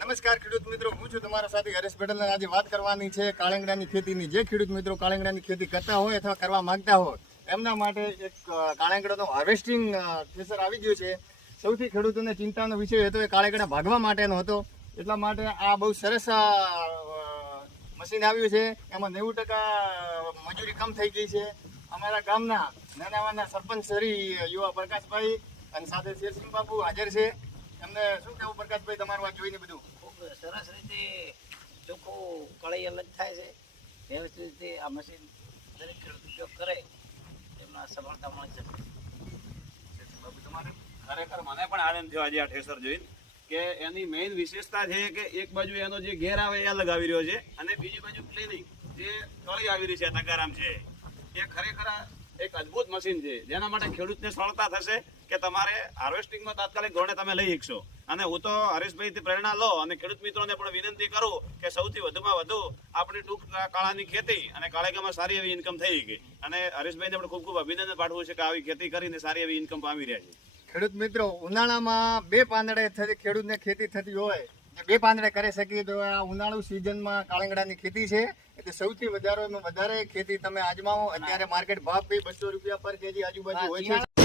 નમસ્કાર ખેડૂત મિત્રો, હું છું તમારા સાથે હરેશ પટેલ. આજે વાત કરવાની છે કાળંગડાની ખેતીની. જે ખેડૂત મિત્રો કાળંગડાની ખેતી કરતા હોય અથવા કરવા માંગતા હોય એમના માટે એક કાળંગડાનો હાર્વેસ્ટિંગ થ્રેશર આવી ગયું છે. સૌથી ખેડૂતોને ચિંતાનો વિષય હતો એ કાળંગડા ભાગવા માટેનો હતો. એટલા માટે આ બહુ સરસ મશીન આવ્યું છે. એમાં 90% મજૂરી કમ થઈ ગઈ છે. અમારા ગામના નાના સરપંચ શ્રી યુવા પ્રકાશભાઈ અને સાથે શેરસિંહ બાપુ હાજર છે. એમને શું કહેવું પ્રકાશભાઈ, તમારું આ જોઈને બધું? ખૂબ સરસ રીતે ચોખ્ખું કળાઈ અલગ થાય છે. વ્યવસ્થિત રીતે આ મશીન દરેક ખેડૂત ઉપયોગ કરે એમાં સફળતા મળી શકે. બાપુ તમારે? ખરેખર મને પણ આનંદ થયો આજે આ ઠેસર જોઈને કે એની મેઇન વિશેષતા છે કે એક બાજુ એનો જે ઘેર આવે એ અલગ આવી રહ્યો છે અને બીજી બાજુ ક્લિનિક જે કળી આવી રહી છે તકારામ છે એ ખરેખર એક અદ્ભુત મશીન છે જેના માટે ખેડૂતને સરળતા થશે કે તમારે હાર્વેસ્ટિંગમાં તાત્કાલિક ધોરણે તમે લઈ શકશો. અને હું તો હરેશભાઈથી પ્રેરણા લો અને ખેડૂત મિત્રોને પણ વિનંતી કરું કે સૌથી વધુમાં વધુ આપણી ટૂંક કાળાની ખેતી અને કાળેગામાં સારી એવી ઇન્કમ થઈ ગઈ અને હરેશભાઈને પણ ખૂબ ખૂબ અભિનંદન પાઠવું છે કે આવી ખેતી કરીને સારી એવી ઇન્કમ પામી રહ્યા છે. ખેડૂત મિત્રો, ઉનાળામાં 2 પાંદડે થતી ખેડૂતને ખેતી થતી હોય, જે 2 પાંદડે કરી શકીએ તો આ ઉનાળુ સિઝનમાં કાળંગડાની ખેતી છે. એટલે સૌથી વધારે ખેતી તમે આજમાવો. અત્યારે માર્કેટ ભાવ 200 રૂપિયા પર કેજી આજુબાજુ હોય છે.